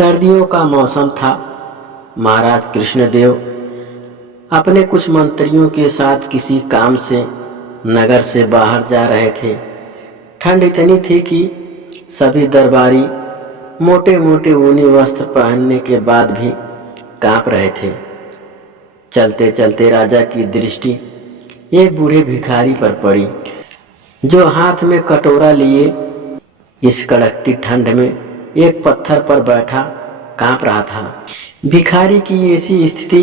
सर्दियों का मौसम था। महाराज कृष्णदेव अपने कुछ मंत्रियों के साथ किसी काम से नगर से बाहर जा रहे थे। ठंड इतनी थी कि सभी दरबारी मोटे मोटे ऊनी वस्त्र पहनने के बाद भी कांप रहे थे। चलते चलते राजा की दृष्टि एक बूढ़े भिखारी पर पड़ी, जो हाथ में कटोरा लिए इस कड़कती ठंड में एक पत्थर पर बैठा कांप रहा था। भिखारी की ऐसी स्थिति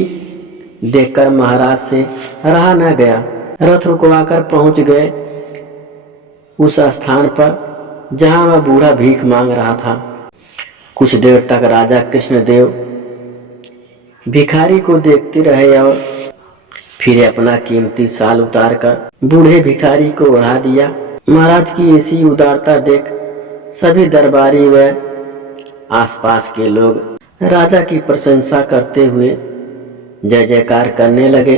देखकर महाराज से रहा न गया। रथ रुकवाकर पहुंच गए उस स्थान पर जहां वह बूढ़ा भीख मांग रहा था। कुछ देर तक राजा कृष्णदेव भिखारी को देखते रहे और फिर अपना कीमती शाल उतारकर बूढ़े भिखारी को ओढ़ा दिया। महाराज की ऐसी उदारता देख सभी दरबारी व आसपास के लोग राजा की प्रशंसा करते हुए जय जयकार करने लगे।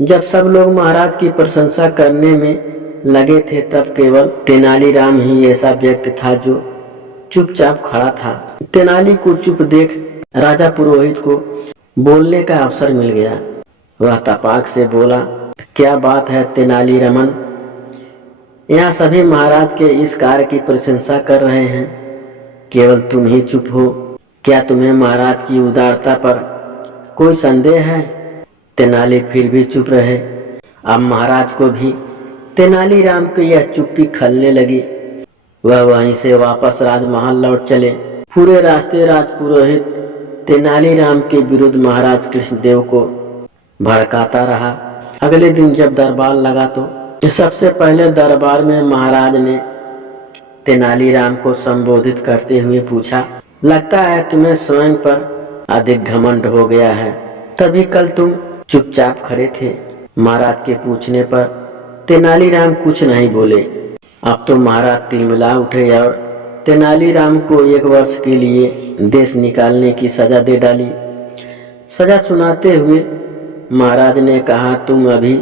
जब सब लोग महाराज की प्रशंसा करने में लगे थे, तब केवल तेनालीराम ही ऐसा व्यक्ति था जो चुपचाप खड़ा था। तेनाली को चुप देख राजा पुरोहित को बोलने का अवसर मिल गया। वह तपाक से बोला, क्या बात है तेनालीरामन, यहाँ सभी महाराज के इस कार्य की प्रशंसा कर रहे हैं, केवल तुम ही चुप हो। क्या तुम्हें महाराज की उदारता पर कोई संदेह है? तेनाली फिर भी चुप रहे। अब महाराज को भी तेनालीराम की यह चुप्पी खलने लगी। वह वहीं से वापस राजमहल लौट चले। पूरे रास्ते राजपुरोहित तेनालीराम के विरुद्ध महाराज कृष्णदेव को भड़काता रहा। अगले दिन जब दरबार लगा तो सबसे पहले दरबार में महाराज ने तेनालीराम को संबोधित करते हुए पूछा, लगता है तुम्हें स्वयं पर अधिक घमंड हो गया है, तभी कल तुम चुपचाप खड़े थे। महाराज के पूछने पर तेनालीराम कुछ नहीं बोले। अब तो महाराज तिलमिला उठे और तेनालीराम को 1 वर्ष के लिए देश निकालने की सजा दे डाली। सजा सुनाते हुए महाराज ने कहा, तुम अभी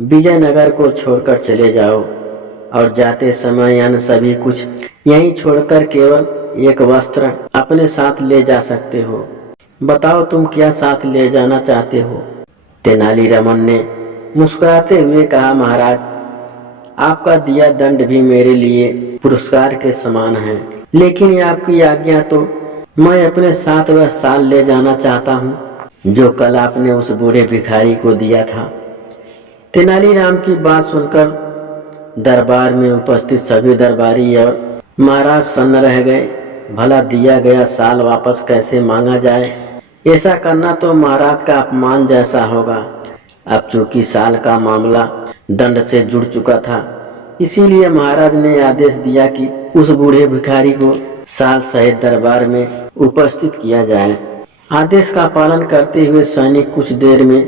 विजयनगर को छोड़कर चले जाओ और जाते समय अन्य सभी कुछ यहीं छोड़कर केवल 1 वस्त्र अपने साथ ले जा सकते हो। बताओ तुम क्या साथ ले जाना चाहते हो? तेनालीरामन ने मुस्कुराते हुए कहा, महाराज आपका दिया दंड भी मेरे लिए पुरस्कार के समान है, लेकिन आपकी आज्ञा तो मैं अपने साथ वह शाल ले जाना चाहता हूँ जो कल आपने उस बूढ़े भिखारी को दिया था। तेनालीराम की बात सुनकर दरबार में उपस्थित सभी दरबारी और महाराज सन्न रह गए। भला दिया गया शाल वापस कैसे मांगा जाए? ऐसा करना तो महाराज का अपमान जैसा होगा। अब चूंकि शाल का मामला दंड से जुड़ चुका था, इसीलिए महाराज ने आदेश दिया कि उस बूढ़े भिखारी को शाल सहित दरबार में उपस्थित किया जाए। आदेश का पालन करते हुए सैनिक कुछ देर में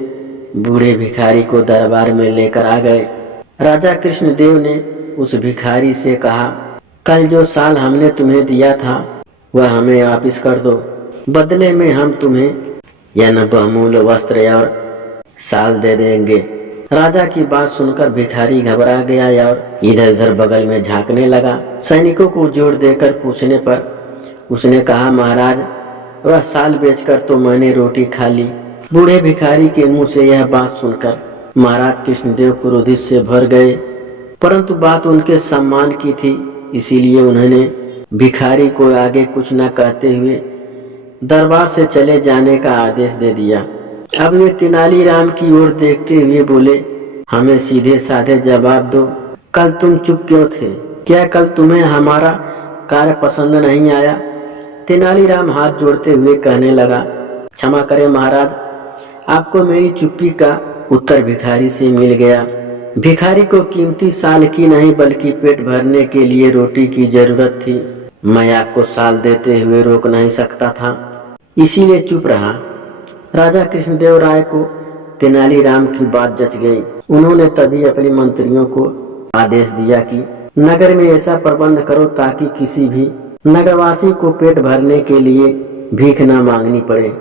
बूढ़े भिखारी को दरबार में लेकर आ गए। राजा कृष्णदेव ने उस भिखारी से कहा, कल जो शाल हमने तुम्हें दिया था वह हमें वापस कर दो, बदले में हम तुम्हें यह बहुमूल्य वस्त्र और शाल दे देंगे। राजा की बात सुनकर भिखारी घबरा गया और इधर उधर बगल में झांकने लगा। सैनिकों को जोर देकर पूछने पर उसने कहा, महाराज वह शाल बेचकर तो मैंने रोटी खा ली। बूढ़े भिखारी के मुंह से यह बात सुनकर महाराज कृष्णदेव क्रोधित से भर गए, परंतु बात उनके सम्मान की थी, इसीलिए उन्होंने भिखारी को आगे कुछ न कहते हुए दरबार से चले जाने का आदेश दे दिया। अब वे तेनालीराम की ओर देखते हुए बोले, हमें सीधे साधे जवाब दो, कल तुम चुप क्यों थे? क्या कल तुम्हें हमारा कार्य पसंद नहीं आया? तेनालीराम हाथ जोड़ते हुए कहने लगा, क्षमा करें महाराज, आपको मेरी चुप्पी का उत्तर भिखारी से मिल गया। भिखारी को कीमती शाल की नहीं बल्कि पेट भरने के लिए रोटी की जरूरत थी। मैं आपको शाल देते हुए रोक नहीं सकता था, इसीलिए चुप रहा। राजा कृष्णदेव राय को तेनालीराम की बात जच गई। उन्होंने तभी अपने मंत्रियों को आदेश दिया कि नगर में ऐसा प्रबंध करो ताकि किसी भी नगरवासी को पेट भरने के लिए भीख न मांगनी पड़े।